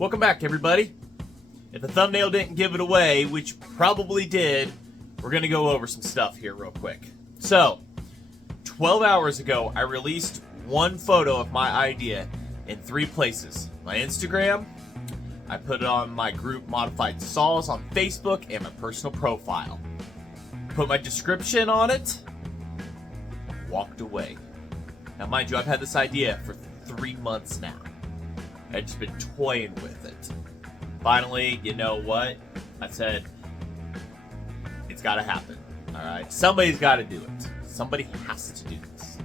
Welcome back, everybody. If the thumbnail didn't give it away, which probably did, we're going to go over some stuff here real quick. So, 12 hours ago, I released one photo of my idea in 3 places. My Instagram, I put it on my group Modified Saws on Facebook, and my personal profile. Put my description on it, walked away. Now, mind you, I've had this idea for 3 months now. I've just been toying with it. Finally, you know what? I said, it's got to happen. All right? Somebody's got to do it. Somebody has to do this.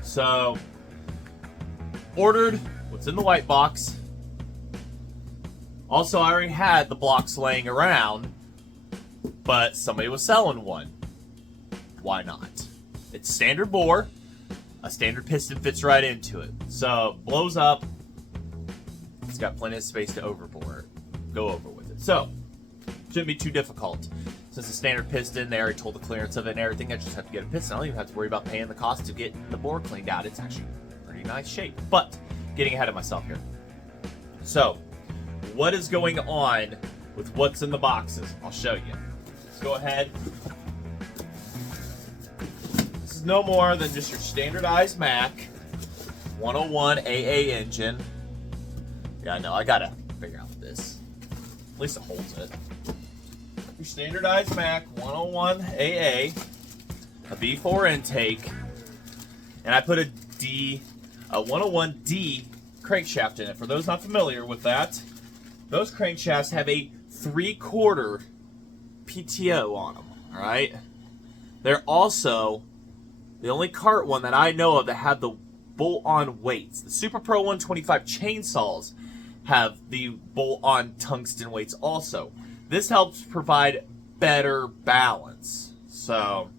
So, ordered what's in the white box. Also, I already had the blocks laying around, but somebody was selling one. Why not? It's standard bore. A standard piston fits right into it. So, blows up. It's got plenty of space to go over with it. So, shouldn't be too difficult. Since the standard piston, they already told the clearance of it and everything. I just have to get a piston. I don't even have to worry about paying the cost to get the bore cleaned out. It's actually pretty nice shape. But, getting ahead of myself here. So, what is going on with what's in the boxes? I'll show you. Let's go ahead. This is no more than just your standardized Mack 101 AA engine. Yeah, I know, I gotta figure out this. At least it holds it. Your standardized Mack 101 AA, a V4 intake, and I put a 101D crankshaft in it. For those not familiar with that, those crankshafts have a 3/4 PTO on them, alright? They're also the only cart one that I know of that have the bolt-on weights. The Super Pro 125 chainsaws have the bolt-on tungsten weights also. This helps provide better balance. So,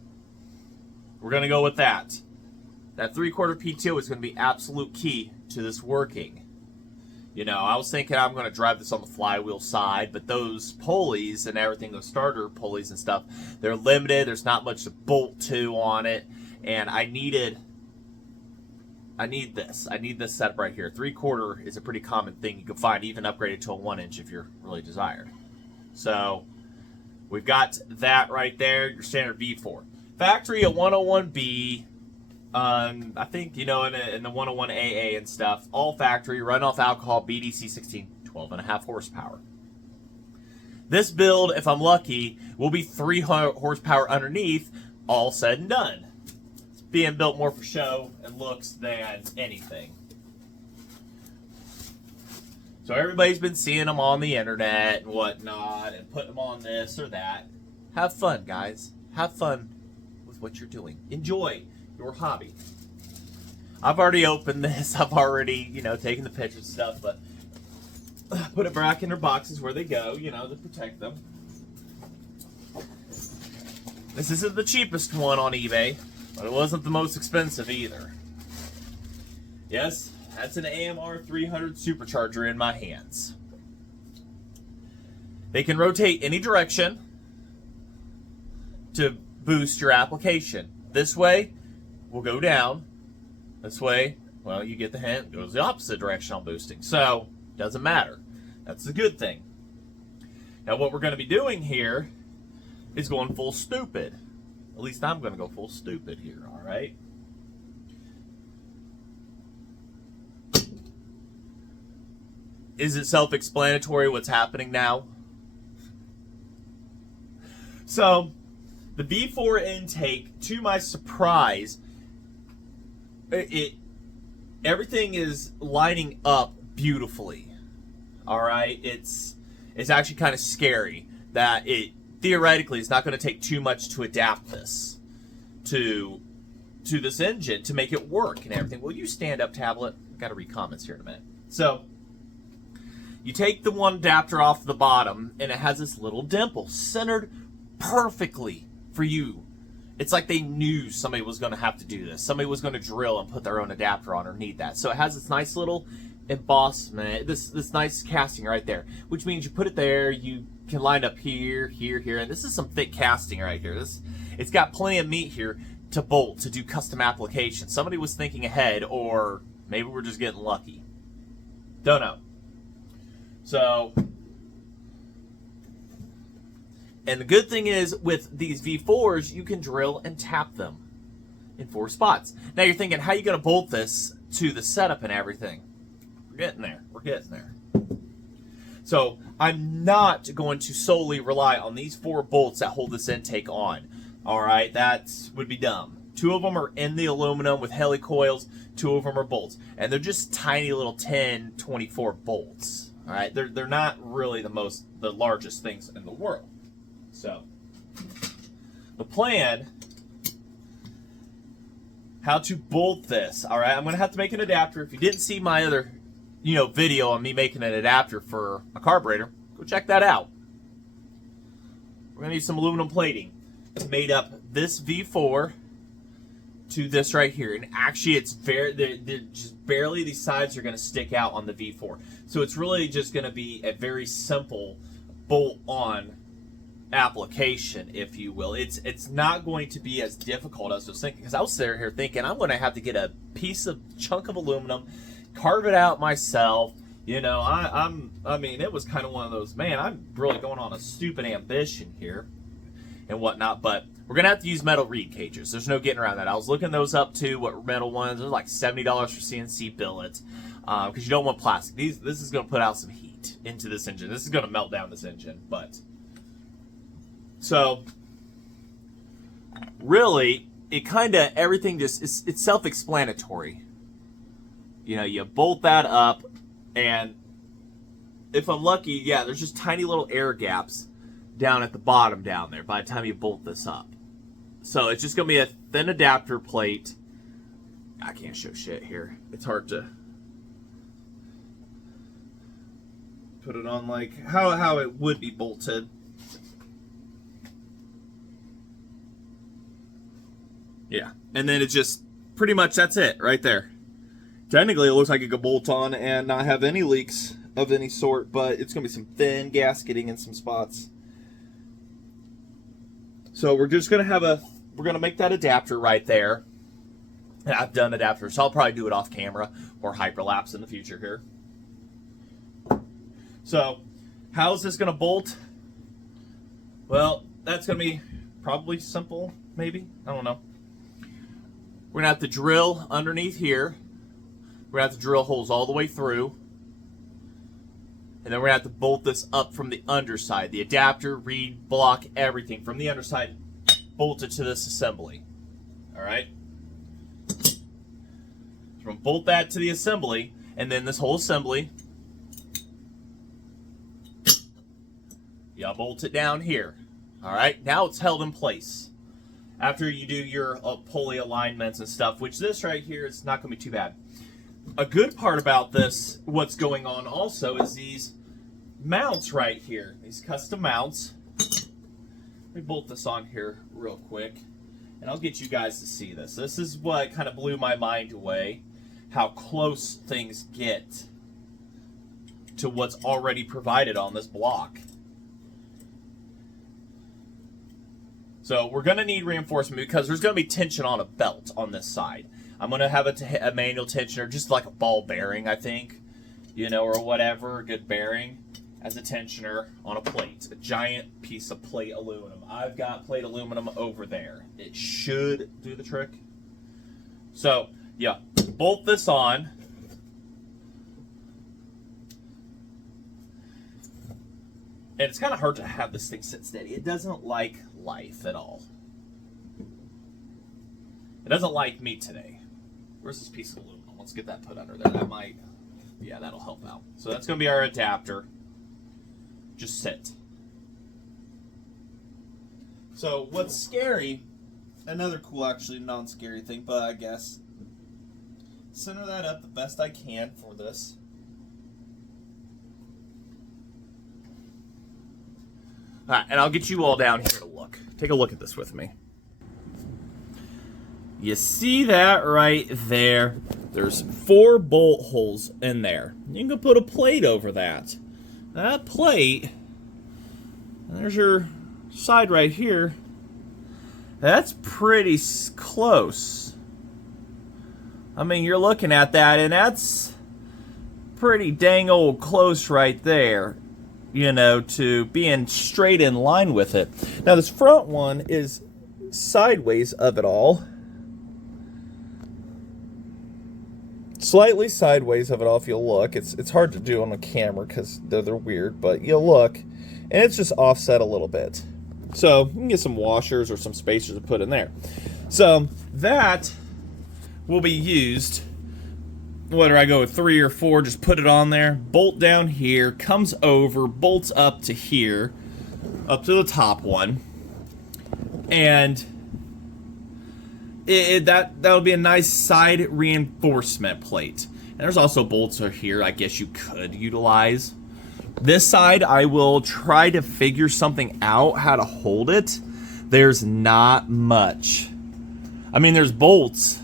we're going to go with that. That 3/4 PTO is going to be absolute key to this working. You know, I was thinking I'm going to drive this on the flywheel side, but those pulleys and everything, those starter pulleys and stuff, they're limited. There's not much to bolt to on it. And I need this. I need this setup right here. 3/4 is a pretty common thing you can find, even upgraded to a 1-inch if you're really desired. So, we've got that right there, your standard V4. Factory, a 101B, I think, you know, in the 101 AA and stuff, all factory, run off alcohol, BDC 16, 12.5 horsepower. This build, if I'm lucky, will be 3 horsepower underneath, all said and done. Being built more for show and looks than anything. So everybody's been seeing them on the internet and whatnot and putting them on this or that. Have fun, guys. Have fun with what you're doing. Enjoy your hobby. I've already opened this. I've already, you know, taken the pictures and stuff, but put it back in their boxes where they go, you know, to protect them. This isn't the cheapest one on eBay. But it wasn't the most expensive either. Yes, that's an AMR 300 Supercharger in my hands. They can rotate any direction to boost your application. This way will go down. This way, well, you get the hint, it goes the opposite direction on boosting. So, doesn't matter. That's the good thing. Now, what we're going to be doing here is going full stupid. At least I'm going to go full stupid here, all right? Is it self-explanatory what's happening now? So, the V4 intake, to my surprise, everything is lining up beautifully, all right? It's actually kind of scary that theoretically, it's not going to take too much to adapt this to this engine to make it work and everything. Will you stand up, tablet? I've got to read comments here in a minute. So, you take the one adapter off the bottom, and it has this little dimple centered perfectly for you. It's like they knew somebody was going to have to do this. Somebody was going to drill and put their own adapter on or need that. So it has this nice little embossment, this nice casting right there, which means you put it there, you can line up here, here, here, and this is some thick casting right here. It's got plenty of meat here to bolt, to do custom applications. Somebody was thinking ahead, or maybe we're just getting lucky. Don't know. So, and the good thing is with these V4s, you can drill and tap them in 4 spots. Now you're thinking, how are you going to bolt this to the setup and everything? We're getting there. We're getting there. So I'm not going to solely rely on these 4 bolts that hold this intake on. All right, that would be dumb. 2 of them are in the aluminum with helicoils. 2 of them are bolts, and they're just tiny little 10, 24 bolts. All right, they're not really the largest things in the world. So the plan, how to bolt this. All right, I'm gonna have to make an adapter. If you didn't see my other, video on me making an adapter for a carburetor, go check that out. We're gonna need some aluminum plating to made up this V4 to this right here, and actually it's they're just barely, these sides are gonna stick out on the V4. So it's really just gonna be a very simple bolt-on application, if you will. It's not going to be as difficult as I was thinking, because I was sitting here thinking I'm going to have to get a chunk of aluminum, carve it out myself. I mean, it was kind of one of those, man, I'm really going on a stupid ambition here and whatnot. But we're gonna have to use metal reed cages. There's no getting around that. I was looking those up too. What metal ones? They're like $70 for CNC billets, because you don't want plastic. This is going to put out some heat into this engine. This is going to melt down this engine, but. So, really, it kind of, everything just, it's self-explanatory. You bolt that up, and if I'm lucky, yeah, there's just tiny little air gaps down at the bottom down there by the time you bolt this up. So, it's just going to be a thin adapter plate. I can't show shit here. It's hard to put it on like how it would be bolted. Yeah, and then it's just pretty much that's it right there. Technically, it looks like it could bolt on and not have any leaks of any sort, but it's going to be some thin gasketing in some spots. So we're just going to we're going to make that adapter right there. And I've done adapters, so I'll probably do it off camera or hyperlapse in the future here. So, how's this going to bolt? Well, that's going to be probably simple, maybe. I don't know. We're going to have to drill underneath here. We're going to have to drill holes all the way through. And then we're going to have to bolt this up from the underside. The adapter, reed, block, everything from the underside bolted to this assembly. Alright? So we're going to bolt that to the assembly, and then this whole assembly, you bolt it down here. Alright? Now it's held in place. After you do your pulley alignments and stuff, which this right here is not going to be too bad. A good part about this, what's going on also, is these mounts right here. These custom mounts. Let me bolt this on here real quick, and I'll get you guys to see this. This is what kind of blew my mind away, how close things get to what's already provided on this block. So we're going to need reinforcement because there's going to be tension on a belt on this side. I'm going to have a manual tensioner, just like a ball bearing, I think, or whatever, a good bearing as a tensioner on a plate, a giant piece of plate aluminum. I've got plate aluminum over there. It should do the trick. So, yeah, bolt this on. And it's kind of hard to have this thing sit steady. It doesn't like life at all. It doesn't like me today. Where's this piece of aluminum? Let's get that put under there. That might, yeah, that'll help out. So that's going to be our adapter. Just sit. So what's scary, another cool, actually non-scary thing, but I guess, center that up the best I can for this. All right, and I'll get you all down here to look. Take a look at this with me. You see that right there? There's 4 bolt holes in there. You can put a plate over that. That plate, there's your side right here. That's pretty close. I mean, you're looking at that, and that's pretty dang old close right there, you know, to being straight in line with it. Now this front one is sideways of it all. Slightly sideways of it all if you look. It's hard to do on the camera because they're weird, but you look, and it's just offset a little bit. So you can get some washers or some spacers to put in there. So that will be used. Whether I go with 3 or 4, just put it on there, bolt down here, comes over, bolts up to here, up to the top one, and that'll be a nice side reinforcement plate. And there's also bolts over here I guess you could utilize. This side I will try to figure something out how to hold it. There's not much. I mean, there's bolts,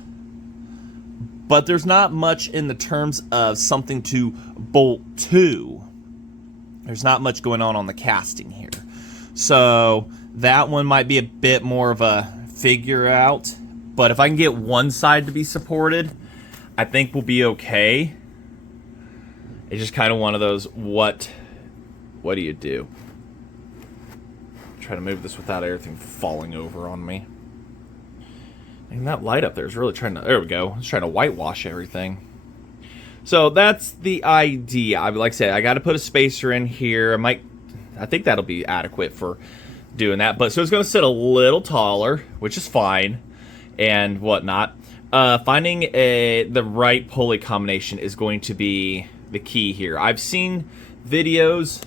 but there's not much in the terms of something to bolt to. There's not much going on the casting here. So that one might be a bit more of a figure out. But if I can get one side to be supported, I think we'll be okay. It's just kind of one of those, what do you do? Try to move this without everything falling over on me. And that light up there is really trying to, there we go. It's trying to whitewash everything. So that's the idea. Like I said, I got to put a spacer in here. I think that'll be adequate for doing that. But so it's going to sit a little taller, which is fine, and whatnot. Finding the right pulley combination is going to be the key here. I've seen videos.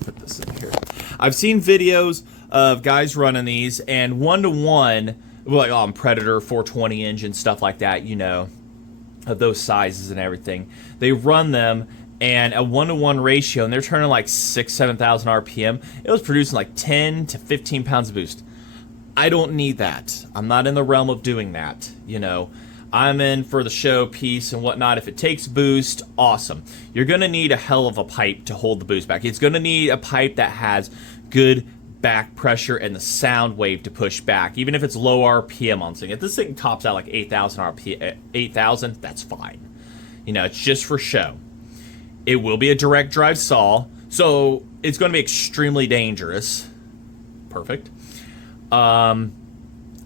Put this in here. I've seen videos of guys running these, and 1-to-1, like on Predator 420 engine, stuff like that, you know, of those sizes and everything. They run them and a 1-to-1 ratio, and they're turning like 6,000-7,000 RPM. It was producing like 10 to 15 pounds of boost. I don't need that. I'm not in the realm of doing that, you know. I'm in for the show piece and whatnot. If it takes boost, awesome. You're going to need a hell of a pipe to hold the boost back. It's going to need a pipe that has good back pressure and the sound wave to push back, even if it's low RPM on something. If this thing tops out like 8,000 RPM, 8,000, that's fine. You know, it's just for show. It will be a direct drive saw, so it's going to be extremely dangerous. Perfect. So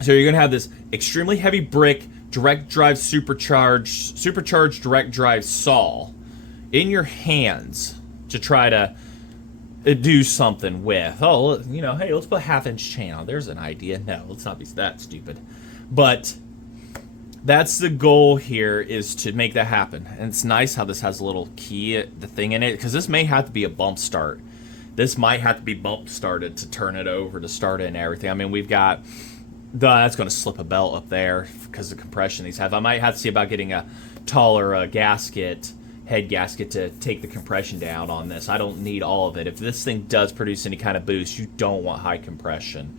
you're going to have this extremely heavy brick direct drive supercharged direct drive saw in your hands to try to do something with. Oh, you know, hey, let's put a 1/2-inch chain on. There's an idea. No, let's not be that stupid. But that's the goal here, is to make that happen. And it's nice how this has a little key, the thing in it, because this may have to be a bump start. This might have to be bump started to turn it over, to start it and everything. I mean, we've got, that's going to slip a belt up there because of the compression these have. I might have to see about getting a taller gasket, head gasket, to take the compression down on this. I don't need all of it. If this thing does produce any kind of boost, you don't want high compression.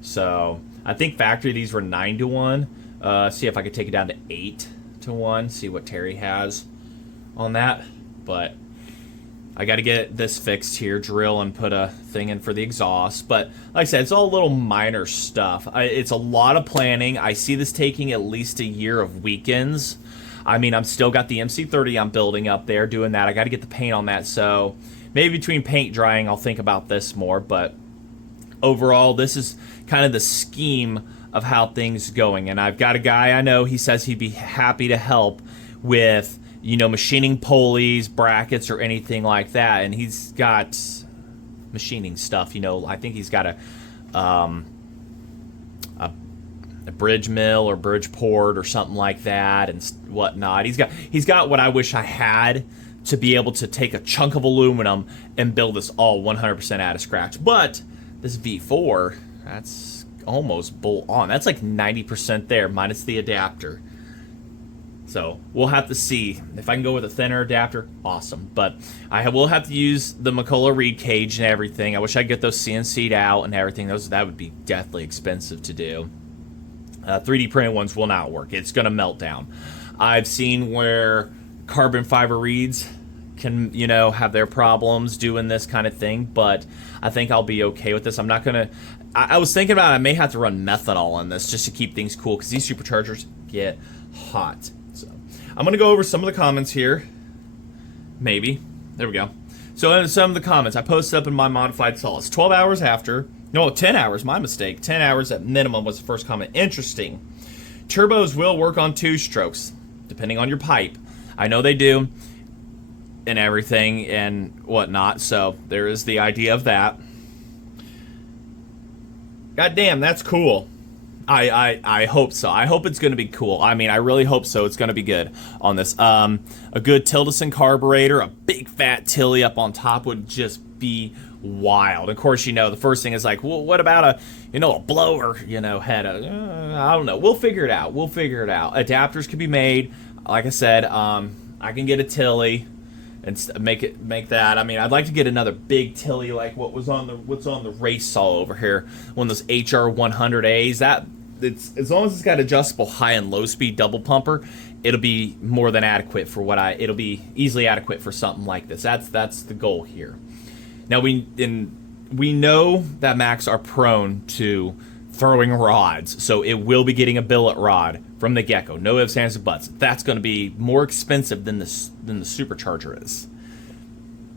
So I think factory these were 9-to-1. See if I could take it down to 8-to-1. See what Terry has on that. But I got to get this fixed here, drill and put a thing in for the exhaust. But like I said, it's all little minor stuff. It's a lot of planning. I see this taking at least a year of weekends. I mean, I'm still got the MC30 I'm building up there, doing that. I got to get the paint on that. So maybe between paint drying, I'll think about this more. But overall, this is kind of the scheme of how things going. And I've got a guy I know, he says he'd be happy to help with, you know, machining pulleys, brackets, or anything like that. And he's got machining stuff, you know. I think he's got a bridge mill or bridge port or something like that and whatnot. He's got what I wish I had to be able to take a chunk of aluminum and build this all 100% out of scratch. But this V4, that's almost bolt on. That's like 90% there, minus the adapter. So we'll have to see. If I can go with a thinner adapter, awesome. But I will have to use the McCulloch reed cage and everything. I wish I could get those CNC'd out and everything. That would be deathly expensive to do. 3D printed ones will not work. It's going to melt down. I've seen where carbon fiber reeds can, you know, have their problems doing this kind of thing, but I think I'll be okay with this. I'm not going to... I was thinking about I may have to run methanol on this just to keep things cool, because these superchargers get hot. So I'm going to go over some of the comments here. Maybe. There we go. So some of the comments I posted up in my modified Solace. 12 hours after. No, 10 hours. My mistake. 10 hours at minimum was the first comment. Interesting. Turbos will work on 2 strokes, depending on your pipe. I know they do, and everything and whatnot. So there is the idea of that. God damn, that's cool. I hope so. I hope it's going to be cool. I mean, I really hope so. It's going to be good on this. A good Tildeson carburetor, a big fat Tilly up on top would just be wild. Of course, you know, the first thing is like, well, what about a blower, head? I don't know. We'll figure it out. Adapters can be made. Like I said, I can get a Tilly and make that. I mean, I'd like to get another big Tilly like what's on the race saw over here, one of those HR 100As. That it's as long as it's got adjustable high and low speed double pumper, it'll be more than adequate for it'll be easily adequate for something like this. That's the goal here. Now we know that Macs are prone to throwing rods, so it will be getting a billet rod from the get-go. No ifs, ands, or buts. That's going to be more expensive than the Supercharger is.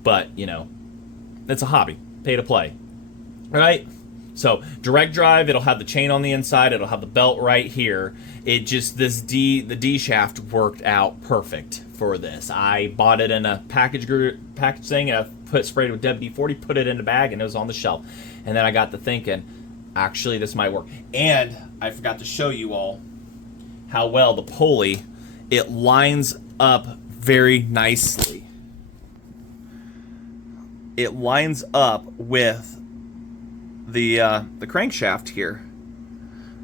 But, it's a hobby. Pay to play. All right? So, direct drive, it'll have the chain on the inside. It'll have the belt right here. The D shaft worked out perfect for this. I bought it in a package thing, and I sprayed it with WD-40, put it in the bag, and it was on the shelf. And then I got to thinking, actually, this might work. And I forgot to show you all how well the pulley, it lines up very nicely. It lines up with the crankshaft here.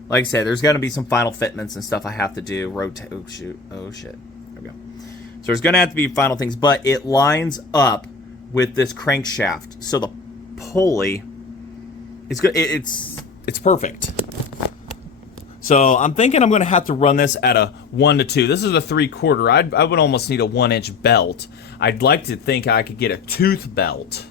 Like I said, there's going to be some final fitments and stuff I have to do. Oh shit. There we go. So there's going to have to be final things, but it lines up with this crankshaft. So the pulley is good. It's perfect. So I'm thinking I'm going to have to run this at a 1 to 2. This is a 3/4. I would almost need a 1-inch belt. I'd like to think I could get a tooth belt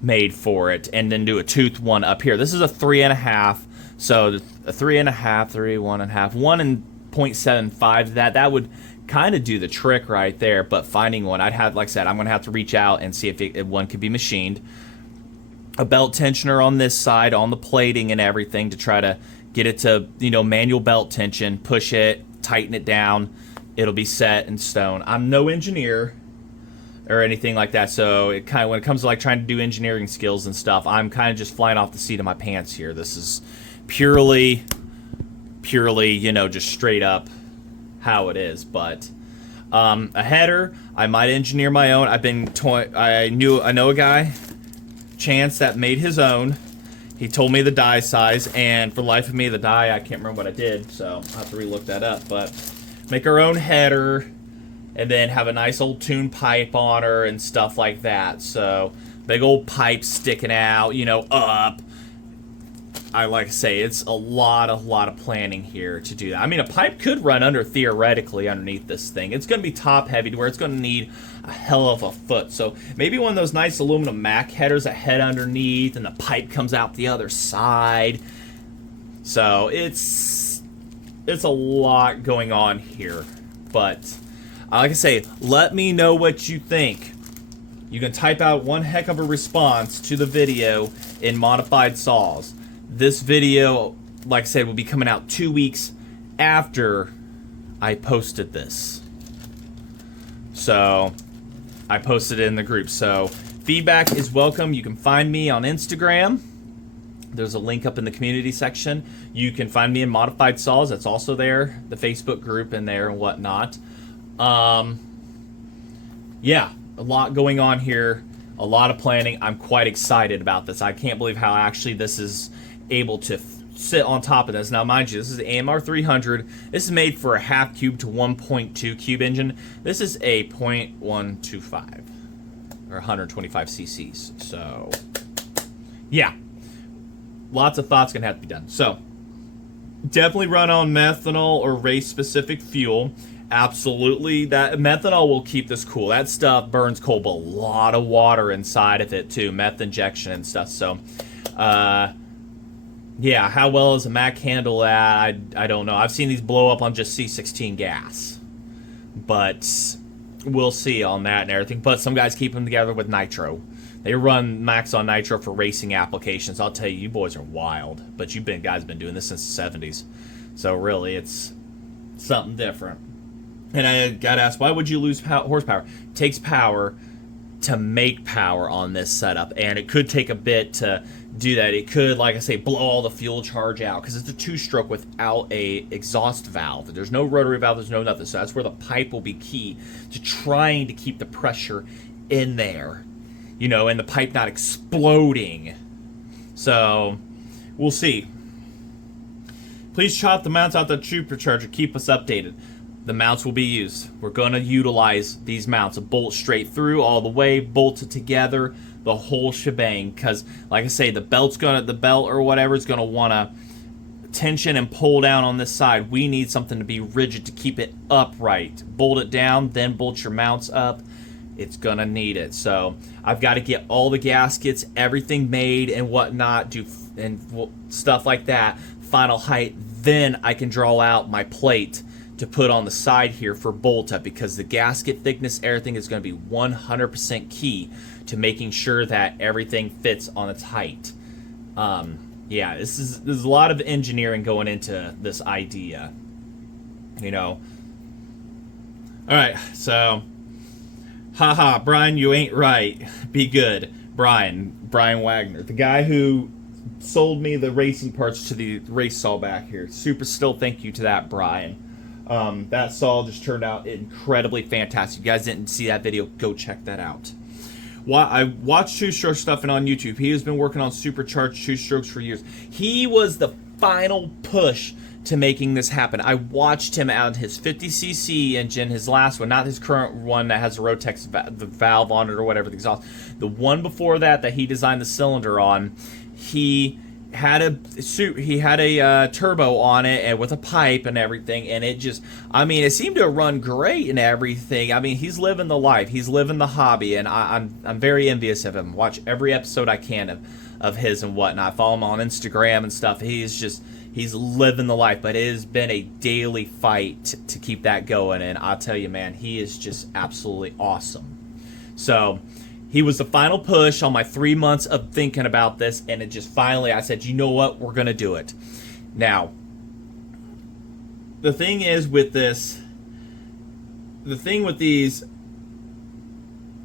made for it and then do a tooth one up here. This is a 3.5. So a 3.5, 3, 1.5, 1.75. That would kind of do the trick right there. But finding one, like I said, I'm going to have to reach out and see if one could be machined. A belt tensioner on this side, on the plating and everything, to try to get it to, manual belt tension, push it, tighten it down. It'll be set in stone. I'm no engineer or anything like that, so when it comes to like trying to do engineering skills and stuff, I'm kind of just flying off the seat of my pants here. This is purely, just straight up how it is. But a header, I might engineer my own. I know a guy, Chance, that made his own. He told me the die size, and for the life of me, the die, I can't remember what I did, so I'll have to relook that up. But make our own header, and then have a nice old tune pipe on her and stuff like that. So big old pipe sticking out, up. Like I say, it's a lot of planning here to do that. I mean, a pipe could run theoretically underneath this thing. It's going to be top heavy to where it's going to need a hell of a foot. So maybe one of those nice aluminum Mac headers that head underneath and the pipe comes out the other side. So it's a lot going on here. But like I say, let me know what you think. You can type out one heck of a response to the video in Modified Saws. This video, like I said, will be coming out 2 weeks after I posted this. So, I posted it in the group. So, feedback is welcome. You can find me on Instagram. There's a link up in the community section. You can find me in Modified Saws. That's also there. The Facebook group in there and whatnot. Yeah, a lot going on here. A lot of planning. I'm quite excited about this. I can't believe how actually this is able to sit on top of this. Now, mind you, this is the AMR 300. This is made for a half cube to 1.2 cube engine. This is a 0.125 or 125 cc's. So, yeah, lots of thoughts gonna have to be done. So, definitely run on methanol or race-specific fuel. Absolutely, that methanol will keep this cool. That stuff burns coal, but a lot of water inside of it too, meth injection and stuff. So, yeah, how well does a Mac handle that? I don't know. I've seen these blow up on just C16 gas. but we'll see on that and everything. But some guys keep them together with nitro. They run max on nitro for racing applications. I'll tell you, you boys are wild. But guys been doing this since the 70s. So really, it's something different. And I got asked, why would you lose horsepower? It takes power to make power on this setup. And it could take a bit to do that. It could, like I say, blow all the fuel charge out. Because it's a two-stroke without a exhaust valve. There's no rotary valve. There's no nothing. So that's where the pipe will be key to trying to keep the pressure in there. You know, and the pipe not exploding. So, we'll see. Please chop the mounts out the Supercharger. Keep us updated. The mounts will be used. We're going to utilize these mounts. A bolt straight through, all the way, bolted together, the whole shebang. Because, like I say, the belt or whatever is going to want to tension and pull down on this side. We need something to be rigid to keep it upright. Bolt it down, then bolt your mounts up. It's gonna need it. So I've got to get all the gaskets, everything made and whatnot, stuff like that, final height. Then I can draw out my plate to put on the side here for bolt up, because the gasket thickness, everything is going to be 100% key to making sure that everything fits on its height. Yeah, there's a lot of engineering going into this idea, you know. All right, so. Haha, Brian, you ain't right. Be good. Brian Wagner. The guy who sold me the racing parts to the race saw back here. Super still thank you to that, Brian. That saw just turned out incredibly fantastic. If you guys didn't see that video, go check that out. I watched Two Stroke stuff on YouTube. He has been working on Supercharged Two Strokes for years. He was the final push to making this happen. I watched him out his 50cc engine, his last one, not his current one that has a Rotex the valve on it or whatever, the exhaust. The one before that he designed the cylinder on, he had a turbo on it and with a pipe and everything, and it just, I mean, it seemed to run great and everything. I mean, he's living the life, he's living the hobby, and I'm very envious of him. Watch every episode I can of his and whatnot. I follow him on Instagram and stuff. He's living the life, but it has been a daily fight to keep that going, and I'll tell you, man, he is just absolutely awesome. So he was the final push on my 3 months of thinking about this, and it just finally, I said, you know what, we're going to do it. Now, the thing is with this,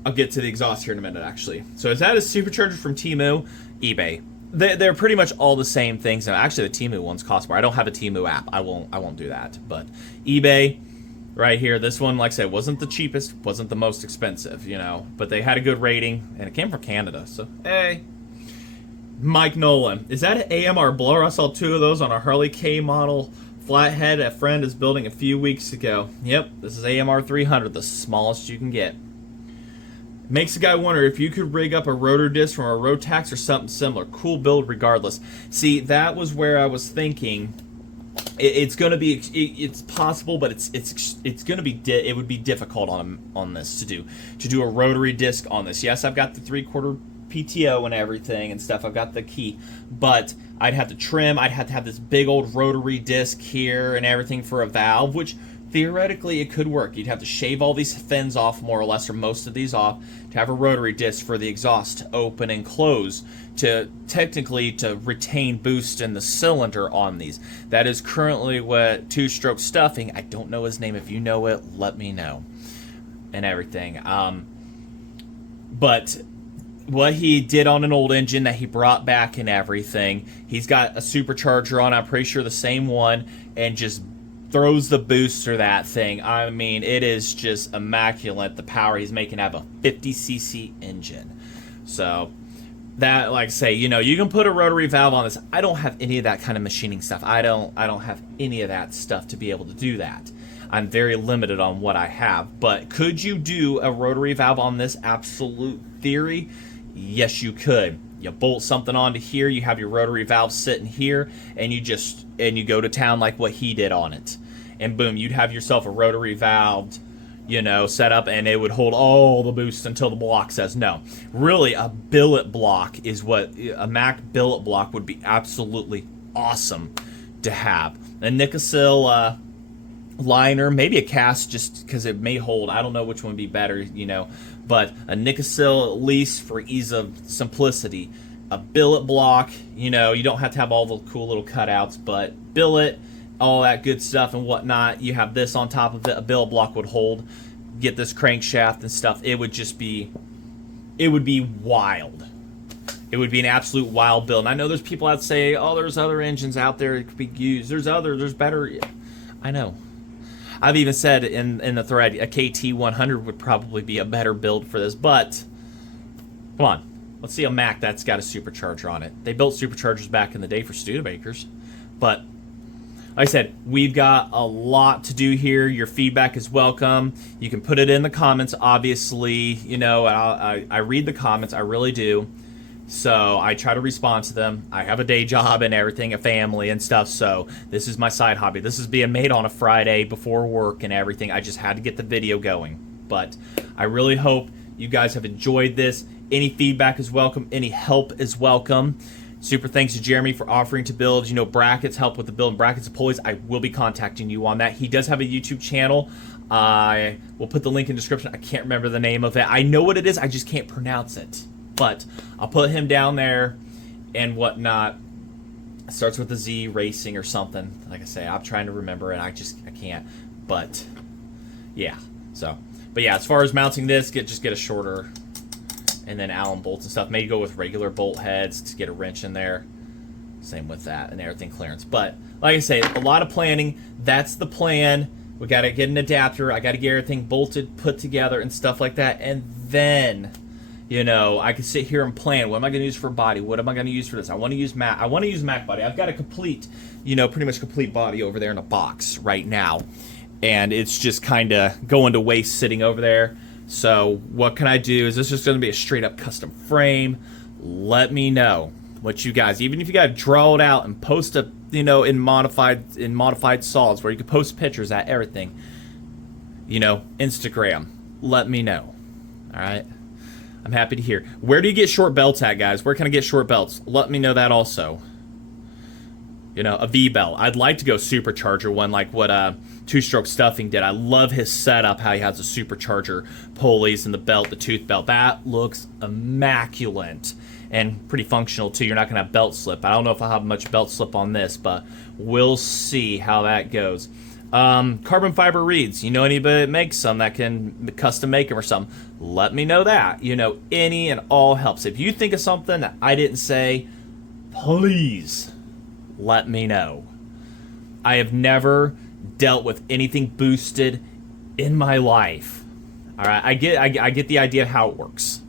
I'll get to the exhaust here in a minute, actually. So is that a Supercharger from Temu? eBay. They're pretty much all the same things. Now, actually, the Temu ones cost more. I don't have a Temu app. I won't do that. But eBay, right here, this one, like I said, wasn't the cheapest, wasn't the most expensive, you know. But they had a good rating, and it came from Canada. So, hey. Mike Nolan. Is that an AMR blower? I saw 2 of those on a Harley K model flathead a friend is building a few weeks ago. Yep, this is AMR 300, the smallest you can get. Makes a guy wonder if you could rig up a rotor disc from a Rotax or something similar. Cool build regardless. See, that was where I was thinking. It's going to be, it's possible, but it's going to be, it would be difficult on this to do a rotary disc on this. Yes, I've got the 3/4 PTO and everything and stuff. I've got the key, but I'd have to trim. I'd have to have this big old rotary disc here and everything for a valve, which theoretically it could work. You'd have to shave all these fins off, more or less, or most of these off, to have a rotary disc for the exhaust to open and close, to technically to retain boost in the cylinder on these. That is currently what two-stroke stuffing. I don't know his name. If you know it, let me know. And everything. But what he did on an old engine that he brought back and everything, he's got a Supercharger on, I'm pretty sure the same one, and just throws the booster that thing. I mean, it is just immaculate, the power he's making out of a 50cc engine. So that, like I say, you know, you can put a rotary valve on this. I don't have any of that kind of machining stuff. I don't have any of that stuff to be able to do that. I'm very limited on what I have. But could you do a rotary valve on this? Absolute theory, yes, you could. You bolt something onto here, you have your rotary valve sitting here, and you go to town like what he did on it. And boom, you'd have yourself a rotary valve, you know, set up, and it would hold all the boost until the block says no. Really, a billet block is what a Mac billet block would be absolutely awesome to have. And Nicosil liner, maybe a cast just because it may hold. I don't know which one would be better, but a Nicosil at least for ease of simplicity. A billet block, you don't have to have all the cool little cutouts, but billet, all that good stuff and whatnot. You have this on top of it. A billet block would hold. Get this crankshaft and stuff. It would be wild. It would be an absolute wild build. And I know there's people that say, oh, there's other engines out there that could be used. There's better. I know. I've even said in the thread, a KT100 would probably be a better build for this. But, come on. Let's see a Mac that's got a supercharger on it. They built superchargers back in the day for Studebakers. But, like I said, we've got a lot to do here. Your feedback is welcome. You can put it in the comments, obviously. I read the comments. I really do. So I try to respond to them. I have a day job and everything, a family and stuff, so this is my side hobby. This is being made on a Friday before work and everything. I just had to get the video going. But I really hope you guys have enjoyed this. Any feedback is welcome. Any help is welcome. Super thanks to Jeremy for offering to build, brackets, help with the build and brackets and pulleys. I will be contacting you on that. He does have a YouTube channel. I will put the link in the description. I can't remember the name of it. I know what it is. I just can't pronounce it. But I'll put him down there and whatnot. It starts with a Z Racing or something. Like I say, I'm trying to remember it. I can't. But yeah. But yeah, as far as mounting this, just get a shorter and then Allen bolts and stuff. Maybe go with regular bolt heads to get a wrench in there. Same with that and everything clearance. But like I say, a lot of planning. That's the plan. We got to get an adapter. I got to get everything bolted, put together and stuff like that. And then I can sit here and plan. What am I going to use for body? What am I going to use for this? I want to use Mac. I want to use Mac body. I've got a complete, pretty much complete body over there in a box right now, and it's just kind of going to waste sitting over there. So what can I do? Is this just going to be a straight up custom frame? Let me know what you guys. Even if you got to draw it out and post it, in modified solids where you can post pictures at everything. Instagram. Let me know. All right. I'm happy to hear. Where do you get short belts at, guys? Where can I get short belts? Let me know that also. A V-belt. I'd like to go Supercharger one like what Two-Stroke Stuffing did. I love his setup, how he has the Supercharger pulleys and the belt, the tooth belt. That looks immaculate and pretty functional, too. You're not going to have belt slip. I don't know if I'll have much belt slip on this, but we'll see how that goes. Carbon fiber reeds. Anybody that makes some that can custom make them or something, let me know that. Any and all helps. If you think of something that I didn't say, please let me know. I have never dealt with anything boosted in my life. All right, I get the idea of how it works.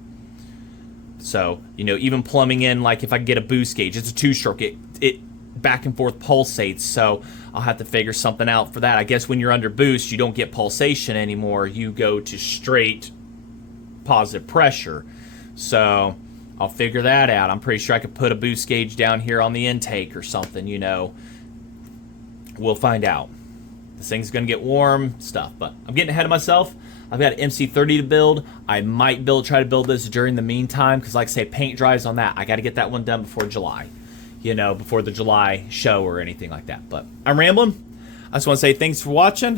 So, even plumbing in, like if I get a boost gauge, it's a two-stroke, it back and forth pulsates, so I'll have to figure something out for that. I guess when you're under boost, you don't get pulsation anymore. You go to straight positive pressure. So I'll figure that out. I'm pretty sure I could put a boost gauge down here on the intake or something, We'll find out. This thing's going to get warm, stuff. But I'm getting ahead of myself. I've got an MC30 to build. I might try to build this during the meantime because, like I say, paint dries on that. I got to get that one done before July. Before the July show or anything like that. But I'm rambling. I just want to say thanks for watching.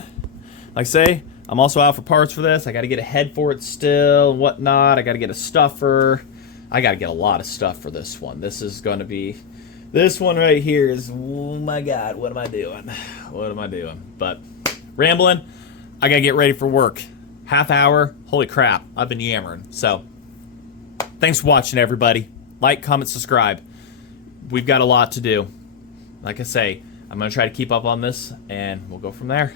Like I say, I'm also out for parts for this. I got to get a head for it still and whatnot. I got to get a stuffer. I got to get a lot of stuff for this one. This is going to be... This one right here is... Oh, my God. What am I doing? What am I doing? But rambling. I got to get ready for work. Half hour. Holy crap. I've been yammering. So, thanks for watching, everybody. Like, comment, subscribe. We've got a lot to do. Like I say, I'm going to try to keep up on this, and we'll go from there.